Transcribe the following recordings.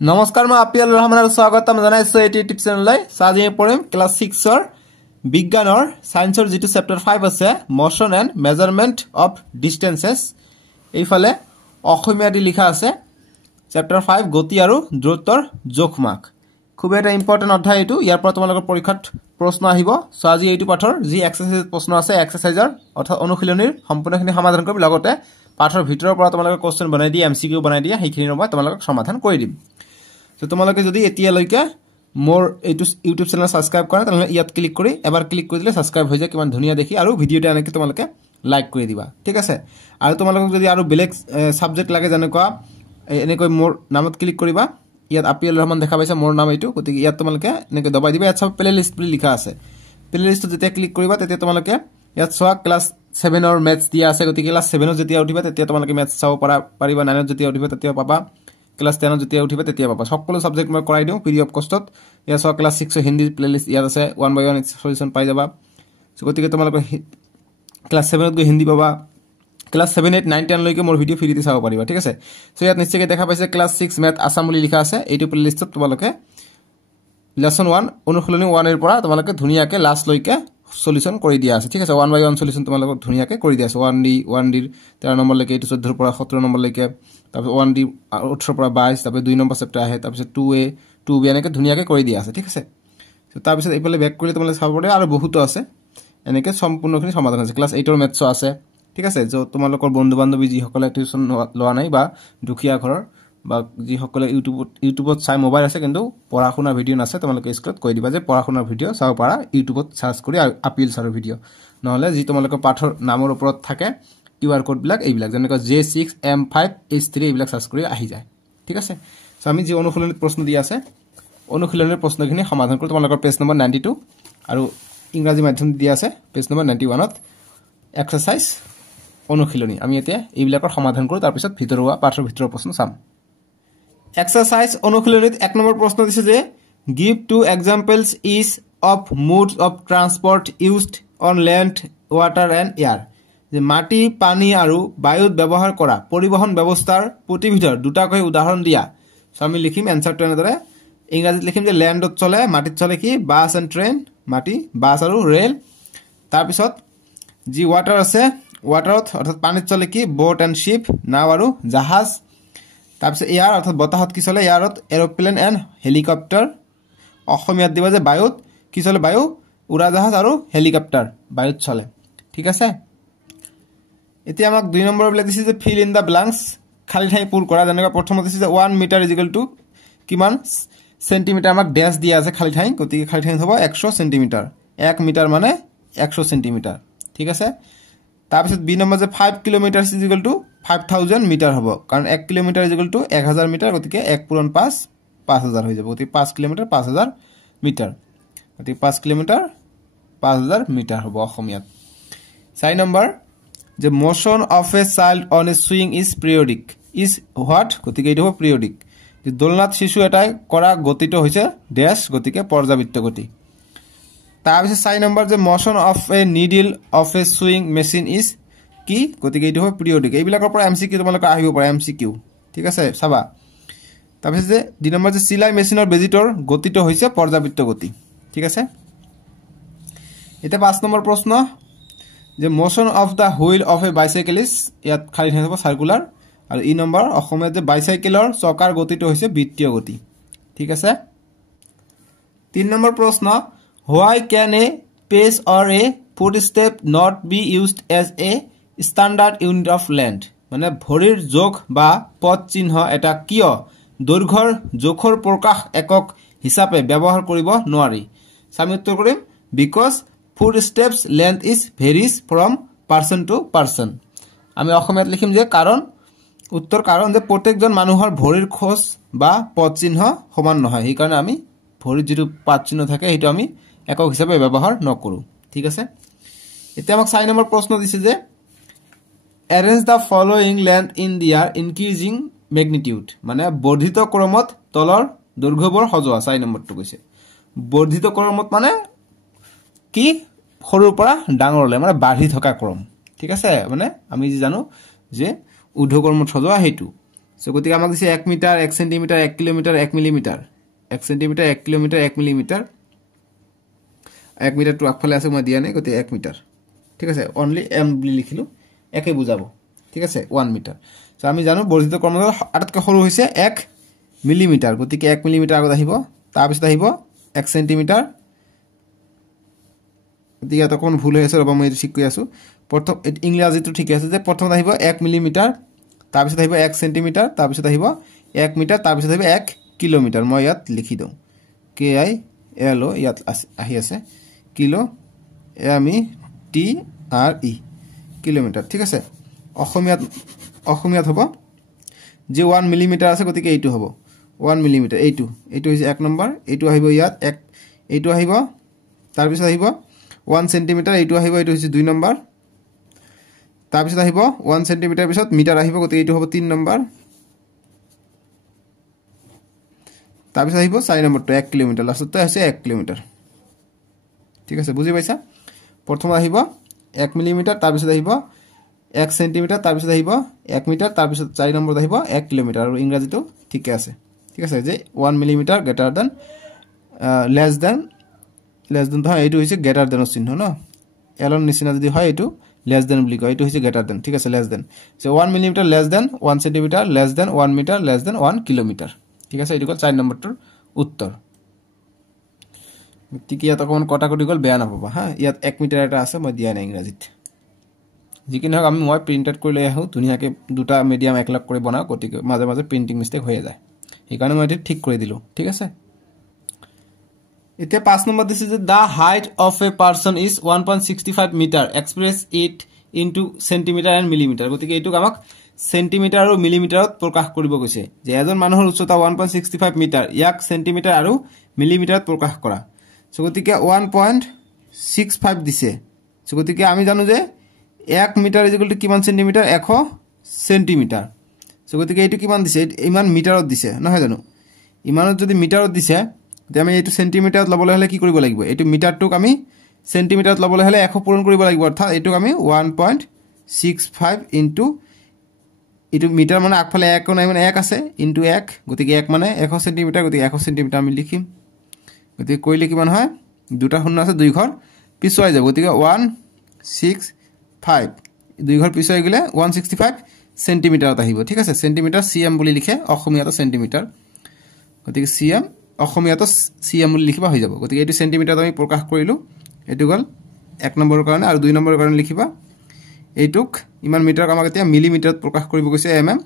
নমস্কাৰ মই আপিয়াল ৰহমানৰ স্বাগতম জনাইছো এই ইউটিউব চেনেললৈ আজি আমি পঢ়িম ক্লাস 6 ৰ বিজ্ঞানৰ সায়েন্সৰ যেটো চেপ্টাৰ 5 আছে মোশন এণ্ড মেজাৰমেন্ট অফ ডিসটেন্সেস এইফালে অসমীয়াটি লিখা আছে চেপ্টাৰ 5 গতি আৰু দ্ৰুতৰ জোখমাক খুব এটা ইম্পৰ্টেন্ট অধ্যায় এটো ইয়াৰ পৰা তোমালোকৰ পৰীক্ষাত প্ৰশ্ন আহিব সো আজি এইটো পাঠৰ যি এক্সাৰসাইজ প্ৰশ্ন আছে এক্সাৰসাইজৰ অৰ্থাৎ অনুশীলনীৰ সম্পূৰ্ণখিনি সমাধান কৰিম লগতে পাঠৰ ভিতৰৰ পৰা তোমালোকৰ কোৱেশ্চন বনাই দি এমসিকিউ বনাই দিয়া সেইখিনিৰ মই তোমালোকক সমাধান কৰি দিম So তোমালোকে যদি এতিয়ালৈকে মোৰ এইটো ইউটিউব চেনেল সাবস্ক্ৰাইব কৰা তাহলে ইয়াত ক্লিক কৰি এবাৰ ক্লিক কৰি দিলে সাবস্ক্ৰাইব হৈ যায় কিমান ধুনিয়া দেখি আৰু ভিডিওটা এনেকৈ তোমালোকে লাইক কৰি দিবা ঠিক আছে আৰু তোমালোকক যদি আৰু বেলেগ সাবজেক্ট লাগে যেনেকুৱা এনেকৈ মোৰ নামত ক্লিক কৰিবা ইয়াত আপিয়াল ৰহমান দেখা পাইছা মোৰ নাম এইটো গতিকে ইয়াত তোমালোকে এনেকৈ দবাই দিবা ইয়াত সব প্লেলিষ্ট বুলি লিখা আছে প্লেলিষ্টত যেতিয়া ক্লিক কৰিবা তেতিয়া তোমালোকে ইয়াত সোৱা ক্লাস 7 ৰ ম্যাথছ দিয়া আছে গতিকে ক্লাস 7 ত যেতিয়া উঠিবা তেতিয়া তোমালোকে ম্যাথছ চাব পাৰিবা 9 ত যেতিয়া উঠিবা তেতিয়া পাবা ক্লাস 10 যেতিয়া উঠিবা তেতিয়া পাবা সকলো সাবজেক্ট মই কৰাই দিও পিডি অফ কষ্টত ইয়া সব ক্লাস 6 হিন্দি প্লেলিষ্ট ইয়াত আছে 1 বাই 1 সলিউশন পাই যাবা সো গতিকে তোমালোকে ক্লাস 7 ত গৈ হিন্দি পাবা ক্লাস 7 8 9 10 লৈকে মোৰ ভিডিও ফ্ৰীতে চাব পাৰিবা ঠিক আছে সো ইয়াত নিশ্চয়কৈ দেখা পাইছে ক্লাস 6 ম্যাথ আসাম বুলি লিখা আছে এইটো প্লেলিষ্টত তোমালোকে লেসন 1 অনুশীলনী 1 এৰ পৰা তোমালোকে ধুনিয়াকৈ লাষ্ট লৈকে সলিউশন কৰি দিয়া আছে ঠিক আছে 1 বাই 1 সলিউশন তোমালোকক ধুনিয়াকৈ কৰি দিয়া আছে 1D 13 নম্বৰ লৈকে এইটো 14 পৰা 17 নম্বৰ লৈকে তাৰপৰ 1D 18 পৰা 22 তাৰপৰ 2 নম্বৰ চেপ্টাৰ আহে তাৰপৰ 2A 2B এনেকৈ ধুনিয়াকৈ কৰি দিয়া আছে ঠিক আছে সো তাৰ পিছত এইফালে ব্যাক কৰিলে তোমালোকে চাব পাৰে আৰু বহুত আছে এনেকৈ সম্পূৰ্ণখিনি সমাধান আছে ক্লাস 8 ৰ ম্যাথছ আছে ঠিক আছে যে তোমালোকৰ বন্ধু বান্ধৱী যি সকলে টিউচন লোৱা নাই বা দুখিয়া ঘৰৰ বা যি সকলে ইউটিউবত চাই মোবাইল আছে কিন্তু পঢ়াশুনা ভিডিও আছে তোমালোকে স্ক্ৰীনত কৈ দিবা যে পঢ়াশুনাৰ ভিডিও চাব পাৰা ইউটিউবত সাৰ্চ কৰি আপিল ছাৰৰ ভিডিও নহলে যি তোমালোকৰ পাঠৰ নামৰ ওপৰত থাকে QR কোড বিলাক এইবিলাক যেনেকৈ J6M5H3 এইবিলাক সাৰ্চ কৰি আহি যায় ঠিক আছে সো আমি যি অনুশীলনীত প্ৰশ্ন দিয়া আছে অনুশীলনীৰ প্ৰশ্নখিনি সমাধান কৰি তোমালোকৰ পেজ নম্বৰ 92 আৰু ইংৰাজী মাধ্যম দিয়া আছে পেজ নম্বৰ 91 ত এক্সাৰসাইজ অনুশীলনী আমি এতিয়া এইবিলাকৰ সমাধান কৰো তাৰ পিছত ভিতৰুৱা পাঠৰ ভিতৰৰ প্ৰশ্ন চাম এক্সাৰসাইজ অনুশীলনীত 1 নম্বৰ প্ৰশ্ন দিছে যে give two examples each of modes of transport used on land water and air যে মাটি পানী আৰু বায়ুত ব্যৱহাৰ কৰা পৰিবহন ব্যৱস্থাৰ প্ৰতিবিধৰ দুটাকৈ উদাহৰণ দিয়া সো আমি লিখিম এনসাৰটো এনেদৰে ইংৰাজীত লিখিম যে ল্যান্ডত চলে মাটিত চলে কি বাস এণ্ড ট্ৰেইন মাটি বাস আৰু ৰেল তাৰ পিছত যি ওয়াটাৰ আছে ওয়াটাৰত অৰ্থাৎ পানীত চলে কি বোট এণ্ড শিপ নাও আৰু জাহাজ তাৰ পিছত এয়াৰ অৰ্থাৎ বতাহত কি চলে এয়াৰত এৰোপ্লেন এণ্ড হেলিকপ্টাৰ অসমীয়াত দিবা যে বায়ুত কি চলে বায়ু উৰাজাহাজ আৰু হেলিকপ্টাৰ বায়ুত চলে ঠিক আছে এতিয়া আমাক 2 নম্বৰ বিলাক দিছে যে ফিল ইন দা ব্ল্যাঙ্কস খালি ঠাই পূৰ কৰা যেনেকৈ প্ৰথমতে দিছে যে 1 মিটাৰ = কিমান সেন্টিমিটাৰ আমাক ড্যাশ দিয়া আছে খালি ঠাই গতিকে খালি ঠাই হ'ব 100 সেন্টিমিটাৰ 1 মিটাৰ মানে 100 সেন্টিমিটাৰ ঠিক আছে তাৰ পিছত বি নম্বৰ যে 5 কিলোমিটাৰ = 5000 মিটাৰ হ'ব কাৰণ 1 কিলোমিটাৰ = 1000 মিটাৰ গতিকে 1 পূৰণ 5 5000 হৈ যাব গতিকে 5 কিলোমিটাৰ 5000 মিটাৰ গতিকে 5 কিলোমিটাৰ 5000 মিটাৰ হ'ব অসমীয়াত 4 number The motion of a child on a swing is periodic is what গতিকে এটো periodic যে দোলনাত শিশু এটাই কৰা গতিটো হৈছে ড্যাশ গতিকে পৰ্যাবৃত্ত গতি তাৰ পিছত 4 নম্বৰ যে motion of a needle of a sewing machine is কি গতিকে এটো periodic এইবিলাকৰ পৰা এমসিকিউ তোমালোকে আহিব পাৰে এমসিকিউ ঠিক আছে চাবা তাৰ পিছত যে 2 নম্বৰ যে সিলাই মেচিনৰ বেজিটৰ গতিটো হৈছে পৰ্যাবৃত্ত গতি ঠিক আছে এটা 5 নম্বৰ প্ৰশ্ন যে motion of the wheel of a bicycle is ইয়াত খালি ঠাই হ'ব সার্কুলার আৰু ই নম্বৰ অসমীয়াত যে বাইসাইকেলৰ চকাৰ গতিটো হৈছে বৃত্তীয় গতি ঠিক আছে 3 নম্বৰ প্ৰশ্ন why can a pace or a footstep not be used as a standard unit of length মানে ভৰিৰ জোখ বা পথ চিহ্ন এটা কিয় দৈৰ্ঘ্যৰ জোখৰ প্ৰকাশ একক হিচাপে ব্যৱহাৰ কৰিব নোৱাৰি আমি উত্তৰ কৰিম because footsteps length is varies from person to person আমি অসমীয়াত লিখিম যে কাৰণ উত্তৰ কাৰণ যে প্ৰত্যেকজন মানুহৰ ভৰিৰ খোজ বা পথ চিহ্ন সমান নহয় এই কাৰণে আমি ভৰিৰ যেটো পথ চিহ্ন থাকে হেতু আমি একক হিচাপে ব্যৱহাৰ নকৰো ঠিক আছে এতিয়া আমাক 4 নম্বৰ প্ৰশ্ন দিছে যে arrange the following length in their increasing magnitude মানে বৰ্ধিত ক্ৰমত তলৰ দৈৰ্ঘ্যবোৰ সজোৱা 4 নম্বৰটো কৈছে বৰ্ধিত ক্ৰমত মানে কি সৰুৰ পৰা ডাঙৰলৈ মানে বাঢ়ি থকা ক্ৰম ঠিক আছে মানে আমি যি জানো যে ঊৰ্ধ্বক্ৰমত সজোৱা হেতু সো গতিকে আমাক দিছে 1 metre 1 centimetre 1 kilometre 1 millimetre 1 centimetre 1 kilometre 1 millimetre 1 metre টু আগফালে আছে মই দিয়া নাই গতি 1 মিটাৰ ঠিক আছে অনলি m বুলি লিখিলো একে বুজাব ঠিক আছে 1 মিটাৰ সো আমি জানো বৰ্ধিত ক্ৰমৰ আটাতকৈ সৰু হৈছে 1 মিলিমিটাৰ গতিকে 1 মিলিমিটাৰ আগত আহিব তাৰ পিছত আহিব 1 সেন্টিমিটাৰ গতিকে এটা কোন ভুল হৈছে ৰবা মই ঠিক কৰি আছো প্ৰথম ইংৰাজীটো ঠিক আছে যে প্ৰথমত আহিব 1 মিলিমিটাৰ তাৰ পিছত আহিব 1 সেন্টিমিটাৰ তাৰ পিছত আহিব 1 মিটাৰ তাৰ পিছত আহিব 1 কিলোমিটাৰ মই ইয়াত লিখি দওঁ কে আই এল ও ইয়াত আহি আছে কিলো এম ই টি আর ই কিলোমিটার ঠিক আছে অসমীয়াত হ'ব যে 1 মিলিমিটাৰ আছে গতিকে এইটো হ'ব 1 মিলিমিটাৰ এইটো হৈছে 1 নম্বৰ এইটো আহিব ইয়াত 1 এইটো আহিব তাৰ পিছত আহিব 1 সেন্টিমিটাৰ এইটো আহিব এইটো হৈছে 2 নম্বৰ তাৰ পিছত আহিব 1 সেন্টিমিটাৰ পিছত মিটাৰ আহিব গতিকে এইটো হ'ব 3 নম্বৰ তাৰ পিছত আহিব 4 নম্বৰটো 1 কিলোমিটাৰ লাষ্টতে আছে 1 কিলোমিটাৰ ঠিক আছে বুজি পাইছা প্ৰথম আহিব 1 মিলিমিটাৰ তাৰ পিছত আহিব 1 সেন্টিমিটাৰ তাৰ পিছত আহিব 1 মিটাৰ তাৰ পিছত 4 নম্বৰত আহিব 1 কিলোমিটাৰ আৰু ইংৰাজীটো ঠিক আছে যে 1 millimetre greater than less than হয় এইটো হৈছে গ্ৰেটাৰ দেনৰ চিহ্ন ন এলন নিচিনা যদি হয় এইটো লেস দেন বুলি কয় এইটো হৈছে গ্ৰেটাৰ দেন ঠিক আছে less than so 1 millimetre less than 1 centimetre less than 1 metre less than 1 kilometre ঠিক আছে এইটো 4 নম্বৰটোৰ উত্তৰ গতিকে ইয়াত অকমান কটাকটি গল বেয়া নাপাবা হা ইয়াত 1 মিটাৰ এটা আছে মই দিয়া নাই ইংৰাজীত যিকি নহক আমি মই প্ৰিন্টেড কৰি লৈ আহো ধুনিয়াকে দুটা মিডিয়াম একলগ কৰি বনাও গতিকে মাজে মাজে প্ৰিন্টিং মিস্টেক হৈ যায় সেইকাৰণে মই এটা ঠিক কৰি দিলো ঠিক আছে এতিয়া 5 নম্বৰ দিছে যে the height of a person is 1.65 metre express it into centimeter and millimeter গতিকে এইটোক আমাক সেন্টিমিটাৰ আৰু মিলিমিটাৰত প্ৰকাশ কৰিব কৈছে যে এজন মানুহৰ উচ্চতা 1.65 মিটাৰ ইয়াক সেন্টিমিটাৰ আৰু মিলিমিটাৰত প্ৰকাশ কৰা সো গতিকে 1.65 দিছে সো গতিকে আমি জানো যে 1 মিটাৰ ইকুয়াল টু কিমান সেন্টিমিটাৰ 100 সেন্টিমিটাৰ সো গতিকে এইটো কিমান দিছে ইমান মিটাৰত দিছে নহয় জানো ইমানত যদি মিটাৰত দিছে তে আমি এইটো সেন্টিমিটাৰত লবলৈ হলে কি কৰিব লাগিব এইটো মিটাৰটোক আমি সেন্টিমিটাৰত লবলৈ হলে 100 পূৰণ কৰিব লাগিব অৰ্থাৎ এইটো আমি 1.65 ইনটু এইটো মিটাৰ মানে আগফালে 1 নাই মানে 1 আছে ইনটু 1 গতিকে 1 মানে 100 সেন্টিমিটাৰ গতিকে 100 সেন্টিমিটাৰ আমি লিখিম গতিকে কইলে কিমান হয় দুটা শূন্য আছে দুই ঘৰ পিছুৱাই যাব গতিকে 165 দুই ঘৰ পিছুৱাই গলে 165 সেন্টিমিটাৰত আহিব ঠিক আছে সেন্টিমিটাৰ সিএম বুলি লিখে অসমীয়াত সেন্টিমিটাৰ গতিকে সিএম অসমীয়াত সিএম বুলি লিখিবা হৈ যাব গতিকে এইটো সেন্টিমিটাৰত আমি প্ৰকাশ কৰিলো এটো গল 1 নম্বৰৰ কাৰণে আৰু 2 নম্বৰৰ কাৰণে লিখিবা এইটুক ইমান মিটাৰ আমাক এতিয়া মিলিমিটাৰত প্ৰকাশ কৰিব কৈছে এমএম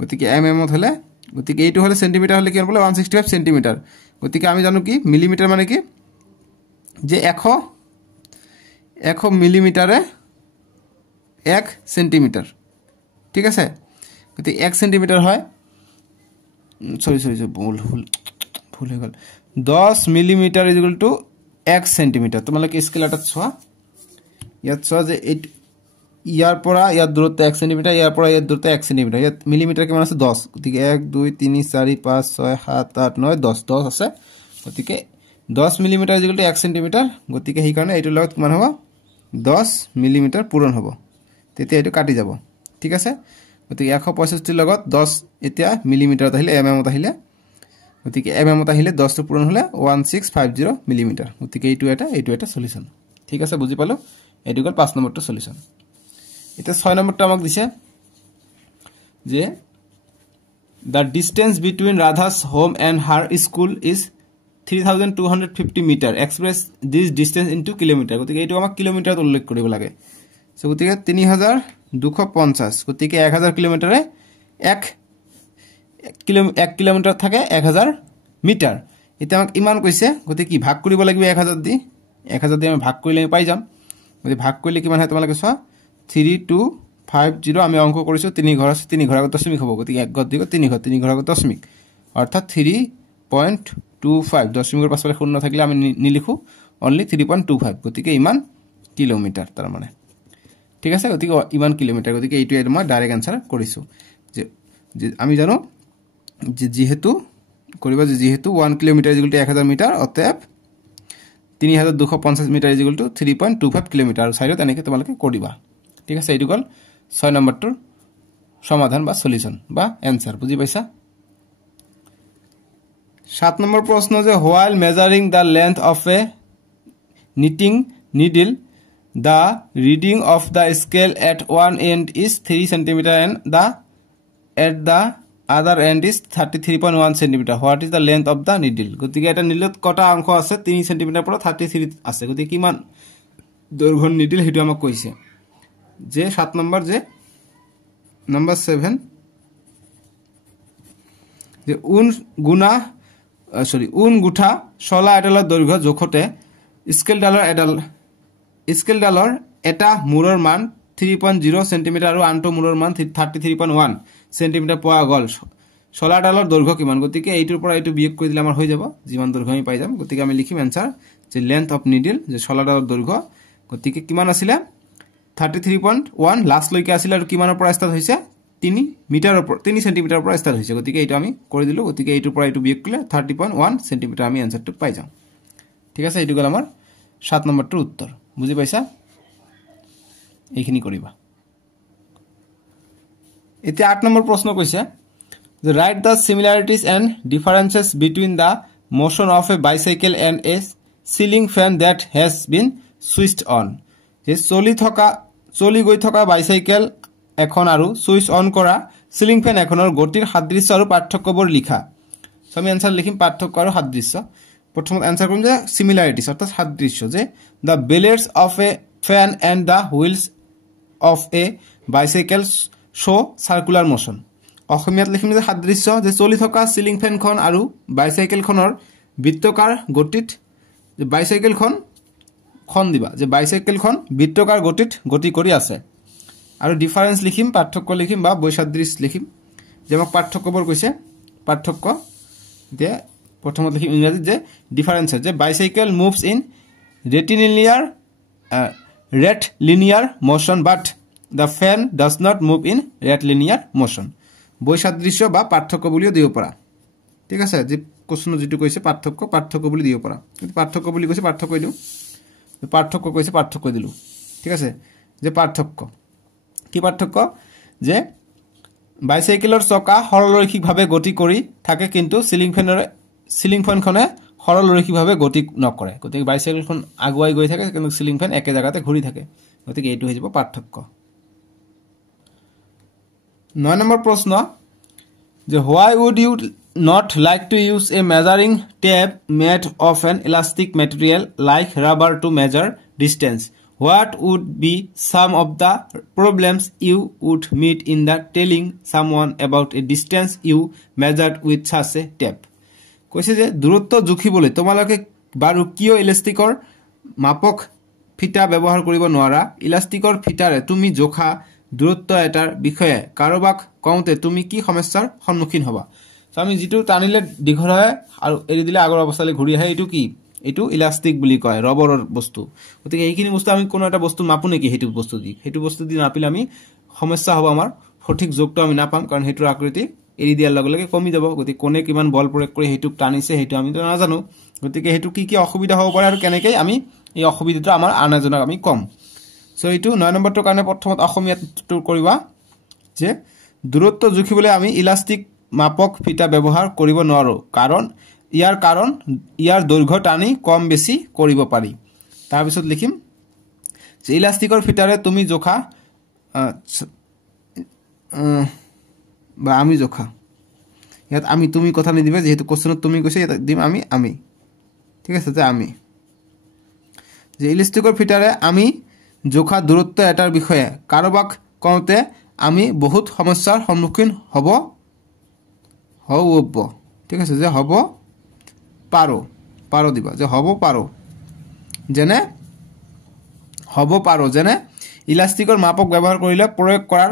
গতিকে এমএমত হলে গতিকে এইটো হলে সেন্টিমিটাৰ হলে কি হ'ব 165 সেন্টিমিটাৰ গতিকে আমি জানো কি মিলিমিটাৰ মানে কি যে 100 মিলিমিটাৰে 1 সেন্টিমিটাৰ ঠিক আছে গতিকে 1 সেন্টিমিটাৰ হয় সৰি ভুল হৈ গল 10 মিলিমিটাৰ ইকুয়াল টু 1 সেন্টিমিটাৰ তোমালোকে স্কেলাৰটা চোৱা ইয়াত চোৱা যে ইয়াৰ পৰা ইয়াৰ দূৰত্ব 1 সেন্টিমিটাৰ ইয়াৰ পৰা ইয়াৰ দূৰত্ব 1 সেন্টিমিটাৰ ইয়াত মিলিমিটাৰ কিমান আছে 10 গতিকে 1 2 3 4 5 6 7 8 9 10 আছে গতিকে 10 মিলিমিটাৰ ইকুয়াল টু 1 সেন্টিমিটাৰ গতিকে সেই কাৰণে এইটো লগত কিমান হ'ব 10 মিলিমিটাৰ পূৰণ হ'ব তেতিয়া এইটো কাটি যাব ঠিক আছে গতিকে 165 লগত 10 এতিয়া মিলিমিটাৰত আহিলে এমএমত আহিলে গতিকে এমএমত আহিলে 10 টো পূৰণ হলে 1650 মিলিমিটাৰ গতিকে এইটো এটা সলিউশন ঠিক আছে বুজি পালো এইটো গল 5 নম্বৰটো সলিউশন এটা 6 নম্বৰটো আমাক দিছে যে the distance between Radha's home and her school is 3250 meter express this distance into kilometer গতিকে এইটো আমাক কিলোমিটাৰত উল্লেখ কৰিব লাগে সো গতিকে 3250 গতিকে 1000 কিলোমিটাৰে 1 কিলোমিটাৰ থাকে 1000 মিটাৰ এটা আমাক ইমান কৈছে গতিকে কি ভাগ কৰিব লাগিব 1000 দি 1000 দি আমি ভাগ কৰিলে পাই যাম গতিকে ভাগ কৰিলে কিমান হয় তোমালোকে চোৱা 3250 আমি অংক কৰিছো 3 ঘৰ আছে 3 ঘৰ আগত দশমিক হ'ব গতিকে 1 ঘৰ দিব 3 ঘৰ আগত দশমিক অৰ্থাৎ 3.25 দশমিকৰ পাছলে শূন্য থাকিলে আমি নিলিখো অনলি 3.25 গতিকে ইমান কিলোমিটাৰ তাৰ মানে ঠিক আছে গতিকে ইমান কিলোমিটাৰ গতিকে এইটো মই ডাইৰেক্ট আনসাৰ কৰিছো যে আমি জানো যে যেহেতু কৰিবা যে যেহেতু 1 কিলোমিটাৰ ইকুয়াল টু 1000 মিটাৰ অতএব 3250 মিটাৰ ইকুয়াল টু 3.25 কিলোমিটাৰ সাইডত এনেকে তোমালোকে কৰিবা ঠিক আছে এইটো গল 6 নম্বৰটোৰ সমাধান বা সলিউশন বা অ্যানসার বুঝি পাইছা 7 নম্বর প্রশ্ন যে while measuring the length of a knitting needle the reading of the scale at one end is 3 cm and at the other end is 33.1 cm what is the length of the needle গতিকে এটা নিডলত কটা অংশ আছে 3 cm পৰা 33 আছে গতিকে কিমান দৈৰ্ঘ্যৰ নিডল হেতু আমাক কৈছে যে 7 নম্বৰ যে নাম্বাৰ 7 যে উন গুঠা শলা এডালৰ দৈৰ্ঘ্য জোখতে স্কেল ডালৰ এটা মূৰৰ মান 3.0 cm আৰু আনটো মূৰৰ মান 33.1 cm পোৱা গল শলা ডালৰ দৈৰ্ঘ্য কিমান গতিকে এইটোৰ পৰা এইটো বিয়োগ কৰি দিলে আমাৰ হৈ যাব যিমান দৈৰ্ঘ্য আমি পাই যাম গতিকে আমি লিখিম आंसर যে লেন্থ অফ নিডল যে শলা ডালৰ দৈৰ্ঘ্য গতিকে কিমান আছিল 33.1 লাস্ট লৈকে আছিল আৰু কিমানৰ পৰা ষ্টাৰ্ট হৈছে 3 মিটাৰৰ পৰা 3 সেন্টিমিটাৰৰ পৰা ষ্টাৰ্ট হৈছে গতিকে এইটো আমি কৰি দিলো গতিকে এইটোৰ পৰা এইটো বিয়োগ কৰিলে 30.1 সেন্টিমিটাৰ আমি आंसरটো পাই যাম ঠিক আছে এইটো গল আমাৰ 7 নম্বৰটোৰ উত্তৰ বুজি পাইছা এইখিনি কৰিবা এতিয়া 8 নম্বৰ প্ৰশ্ন কৈছে যে write the similarities and differences between the motion of a bicycle and a ceiling fan that has been switched on যে চলি গৈ থকা বাইসাইকেল এখন আৰু সুইচ অন কৰা সিলিং ফ্যান এখনৰ গতিৰ সাদৃশ্য আৰু পাৰ্থক্যবোৰ লিখা সো আমি आंसर লিখিম পাৰ্থক্য আৰু সাদৃশ্য প্ৰথমত आंसर কৰিম যে সিমিলাৰিটিজ অৰ্থাৎ সাদৃশ্য যে the blades of a fan and the wheels of a bicycle show circular motion অসমীয়াত লিখিম যে সাদৃশ্য যে চলি থকা সিলিং ফ্যানখন আৰু বাইসাইকেলখনৰ বৃত্তাকাৰ গতিত যে বাইসাইকেলখন দিবা যে বাইসাইকেলখন বৃত্তাকাৰ গতিত গতি কৰি আছে আৰু ডিফাৰেন্স লিখিম পাৰ্থক্য লিখিম বা বৈসাদৃশ্য লিখিম যে আমাক পাৰ্থক্যবোৰ কৈছে পাৰ্থক্য যে প্ৰথমত লিখিম ইংৰাজীত যে ডিফারেন্স যে bicycle moves in rectilinear motion but the fan does not move in rectilinear motion বৈসাদৃশ্য বা পাৰ্থক্য বুলিও দিব পাৰা ঠিক আছে যে কোশ্চন যেটো কৈছে পাৰ্থক্য বুলি দিব পাৰা পাৰ্থক্য বুলি কৈছে পাৰ্থক্য দিও পাৰ্থক্য কৈছে পাৰ্থক্য দিলু ঠিক আছে যে পাৰ্থক্য কি পাৰ্থক্য যে বাইসাইকেলৰ চকা সৰলৰৈখিকভাৱে গতি কৰি থাকে কিন্তু সিলিং ফ্যানখনে সৰলৰৈখিকভাৱে গতি নকৰে গতিকে বাইসাইকেলখন আগুৱাই গৈ থাকে কিন্তু সিলিং ফ্যান একে জায়গাতে ঘূৰি থাকে গতিকে এইটো হৈ যাব পাৰ্থক্য 9 নম্বৰ প্ৰশ্ন যে why would you not like to use a measuring tape made of an elastic material like rubber to measure distance what would be some of the problems you would meet in the telling someone about a distance you measured with such a tape কৈছে যে দূৰত্ব জুখিবলৈ তোমালোকে বাৰু কিয় ইলাষ্টিকৰ মাপক ফিটা ব্যৱহাৰ কৰিব নোৱাৰা ইলাষ্টিকৰ ফিটাৰে তুমি জোখা দূৰত্ব এটাৰ বিষয়ে কাৰোবাক কওঁতে তুমি কি সমস্যাৰ সন্মুখীন হবা সো আমি যেটো টানিলে দীঘল হয় আৰু এৰি দিলে আগৰ অৱস্থালৈ ঘূৰি আহে এটো কি এটো ইলাষ্টিক বুলি কয় ৰবৰৰ বস্তু গতিকে এইখিনি বস্তু আমি কোনো এটা বস্তু মাপু নেকি হেতু বস্তু দি নাপিলে আমি সমস্যা হ'ব আমাৰ সঠিক যোগটো আমি নাপাম কাৰণ হেতুৰ আকৃতি এৰি দিয়াৰ লগে লগে কমি যাব গতিকে কোনে কিমান বল প্ৰয়োগ কৰি হেতুক টানিছে হেতু আমি নাজানো গতিকে হেতু কি অসুবিধা হ'ব পাৰে আৰু কেনেকৈ আমি এই অসুবিধাটো আমাৰ আনাজনক আমি কম সো এইটো 9 নম্বৰটোৰ কাৰণে প্ৰথমত অসমীয়াটো কৰিবা যে দূৰত্ব জুখিবলৈ আমি ইলাষ্টিক মাপক ফিটা ব্যৱহাৰ কৰিব নোৱাৰো কাৰণ ইয়াৰ দৈৰ্ঘ্য টানি কম বেছি কৰিব পাৰি তাৰ পিছত লিখিম যে ইলাষ্টিকৰ ফিটাৰে তুমি জোখা বা আমি জোখা ইয়াত আমি তুমি কথা নিদিবা যেহেতু কোশ্চনত তুমি কৈছে ইয়াত দিম আমি ঠিক আছে যে আমি যে ইলাষ্টিকৰ ফিটাৰে আমি জোখা দূৰত্ব এটাৰ বিষয়ে কাৰোবাক কওঁতে আমি বহুত সমস্যাৰ সন্মুখীন হ'ব ঠিক আছে যে হ'ব পাৰো দিবা যে হ'ব পাৰো যেনে ইলাষ্টিকৰ মাপক ব্যৱহাৰ কৰিলে প্ৰয়োগ কৰাৰ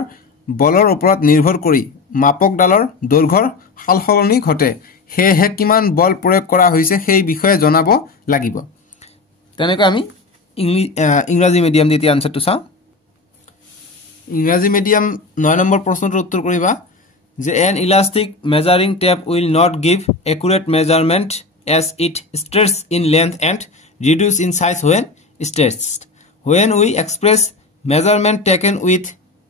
বলৰ ওপৰত নিৰ্ভৰ কৰি মাপকডালৰ দৈৰ্ঘ্যৰ সালসলনি ঘটে হেহে কিমান বল প্ৰয়োগ কৰা হৈছে সেই বিষয়ে জনাব লাগিব তেনেকৈ আমি ইংৰাজী মিডিয়াম দি আনসাৰটো চাও ইংৰাজী মিডিয়াম 9 নম্বৰ প্ৰশ্নটোৰ উত্তৰ কৰিবা যে an elastic measuring tape will not give accurate measurement as it stretches in length and reduces in size when stretched when we express measurement taken with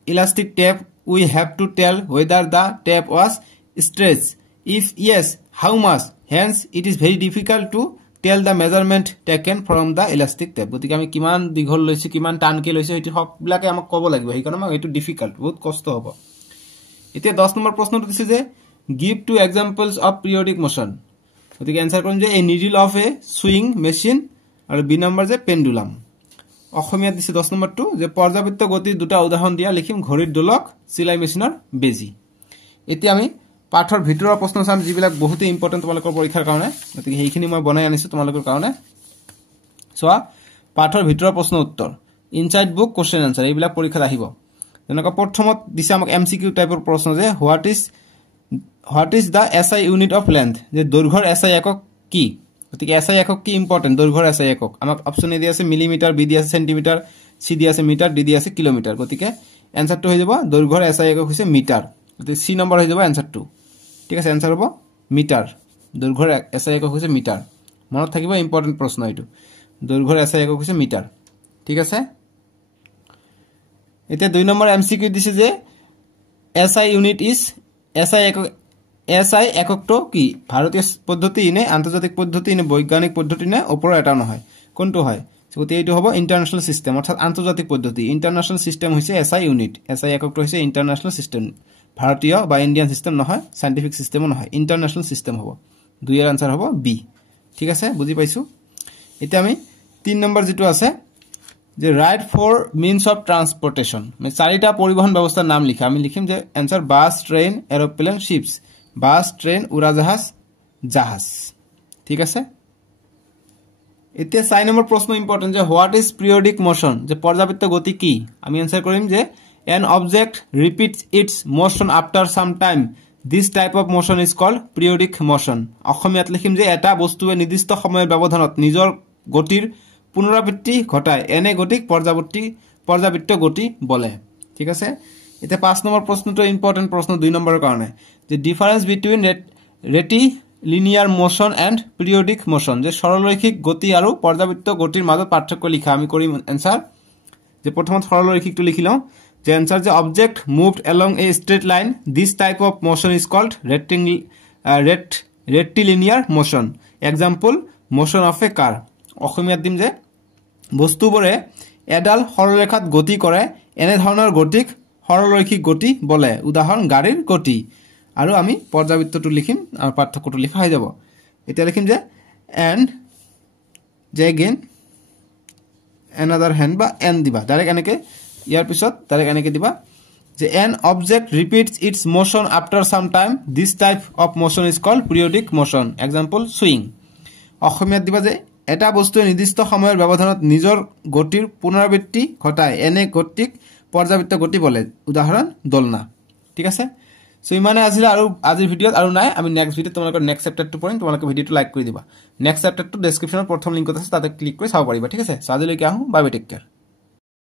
elastic tape we have to tell whether the tap was stretched. If yes, how much? Hence, it is very difficult to tell the measurement taken from the elastic tap. গতিকে আমি কিমান দীঘল লৈছো কিমান টানকে লৈছো এটি সববিলাকে আমাক ক'ব লাগিব সেইকাৰণে আমাক এটো ডিফিকাল্ট বহুত কষ্ট হ'ব এতিয়া 10 নম্বৰ প্ৰশ্নটো দিছে যে give two examples of periodic motion গতিকে आंसर কৰিম যে a needle of a swing machine আৰু b নম্বৰ যে pendulum অসমীয়া দিছে 10 নম্বৰটো যে পৰ্যাবৃত্ত গতিৰ দুটা উদাহৰণ দিয়া লিখিম ঘড়ীৰ দোলক সিলাই মেচিনৰ বেজি এতিয়া আমি পাঠৰ ভিতৰৰ প্ৰশ্ন চাম যিবিলাক বহুত ইম্পৰ্টেন্ট তোমালোকৰ পৰীক্ষাৰ কাৰণে গতিকে সেইখিনি মই বনাই আনিছো তোমালোকৰ কাৰণে সোৱা পাঠৰ ভিতৰৰ প্ৰশ্ন উত্তৰ ইনসাইড বুক কোশ্চেন আনসাৰ এইবিলাক পৰীক্ষাত আহিব যেনেকা প্ৰথমত দিছে আমাক এমসিকিউ টাইপৰ প্ৰশ্ন যে what is the SI unit of length যে দৈৰ্ঘ্যৰ এসআই একক কি গতিকে এসআই একক কি ইম্পৰ্টেন্ট দৈৰ্ঘ্যৰ এসআই একক আমাক অপচন এ দি আছে মিলিমিটাৰ বি দি আছে সেন্টিমিটাৰ সি দি আছে মিটাৰ ডি দি আছে কিলোমিটাৰ গতিকে আনসাৰটো হৈ যাব দৈৰ্ঘ্যৰ এসআই একক হৈছে মিটাৰ গতিকে সি নম্বৰ হৈ যাব আনসাৰটো ঠিক আছে आंसर হ'ব মিটাৰ দৈৰ্ঘ্যৰ এসআই একক হৈছে মিটাৰ মনত থাকিব ইম্পৰ্টেন্ট প্ৰশ্ন এটো দৈৰ্ঘ্যৰ এসআই একক হৈছে মিটাৰ ঠিক আছে এতিয়া 2 নম্বৰ এমসিকিউ দিছে যে এসআই ইউনিট ইজ এসআই এককটো কি ভাৰতীয় পদ্ধতি নে আন্তৰ্জাতিক পদ্ধতি নে বৈজ্ঞানিক পদ্ধতি নে ওপৰৰ এটা নহয় কোনটো হয় গতিকে এইটো হ'ব ইন্টাৰনেশ্যনেল সিস্টেম অৰ্থাৎ আন্তৰ্জাতিক পদ্ধতি ইন্টাৰনেশ্যনেল সিস্টেম হৈছে এসআই ইউনিট এসআই এককটো হৈছে ইন্টাৰনেশ্যনেল সিস্টেম ভাৰতীয় বা ইন্ডিয়ান সিস্টেম নহয় সায়েন্টিফিক সিস্টেমও নহয় ইন্টাৰনেশ্যনেল সিস্টেম হ'ব দুই এর आंसर হ'ব বি ঠিক আছে বুজি পাইছো এতিয়া আমি 3 নম্বৰ যেটো আছে যে ৰাইট ফৰ মিনস অফ ট্ৰান্সপোৰ্টেশন মানে চাৰিটা পৰিবহন ব্যৱস্থাৰ নাম লিখা আমি লিখিম যে आंसर বাস ট্ৰেইন এৰোপ্লেন শিপস বাস ট্ৰেইন উৰাজাহাজ জাহাজ ঠিক আছে এতিয়া 4 নম্বৰ প্ৰশ্ন ইম্পৰ্টেন্ট যে হোৱাট ইজ পিৰিয়ডিক মোশন যে পৰ্যাবৃত্ত গতি কি আমি आंसर কৰিম যে an object repeats its motion after some time this type of motion is called periodic motion অসমীয়াত লিখিম যে এটা বস্তুৱে নিৰ্দিষ্ট সময়ৰ ব্যৱধানত নিজৰ গতিৰ পুনৰাবৃত্তি ঘটায় এনে গতিক পৰ্যাবৃত্ত গতি বলে ঠিক আছে এটা 5 নম্বৰ প্ৰশ্নটো ইম্পৰ্টেন্ট প্ৰশ্ন 2 নম্বৰৰ কাৰণে যে difference between rectilinear motion and periodic motion যে সৰলৰৈখিক গতি আৰু পৰ্যাবৃত্ত গতিৰ মাজত পাৰ্থক্য লিখা আমি কৰিম आंसर যে প্ৰথমত সৰলৰৈখিকটো লিখিলও The answer the object moved along a straight line. This type of motion is called rectilinear motion. Example, motion of a car. অসমীয়াত দিম যে বস্তুবোৰে এডাল সৰলৰেখাত গতি কৰে এনে ধৰণৰ গতিক সৰলৰৈখিক গতি বলে উদাহৰণ গাড়ীৰ গতি আৰু আমি পৰ্যাবৃত্তটো লিখিম আৰু পাৰ্থক্যটো লিখা হৈ যাব এতিয়া লিখিম যে and যে again another hand বা n দিবা ডাইৰেক্ট এনেকে ইয়াৰ পিছত ডাইৰেক্ট এনেকে দিবা যে an object repeats its motion after some time this type of motion is called periodic motion example swing অসমীয়াত দিবা যে এটা বস্তুৱে নিৰ্দিষ্ট সময়ৰ ব্যৱধানত নিজৰ গতিৰ পুনৰাবৃত্তি ঘটায় এনে গতিক পৰ্যাবৃত্ত গতি বলে উদাহৰণ দোলনা ঠিক আছে সো ইমানে আছিল আৰু আজিৰ ভিডিওত আৰু নাই আমি নেক্সট ভিডিওত তোমালোকৰ নেক্সট চ্যাপ্টাৰটো পঢ়িম তোমালোকে ভিডিওটো লাইক কৰি দিবা নেক্সট চ্যাপ্টাৰটো ডেসক্ৰিপচনৰ প্ৰথম লিংকত আছে তাতে ক্লিক কৰি চাব পাৰিবা ঠিক আছে আজিলৈকে আহো বাই বাই টেক কেয়াৰ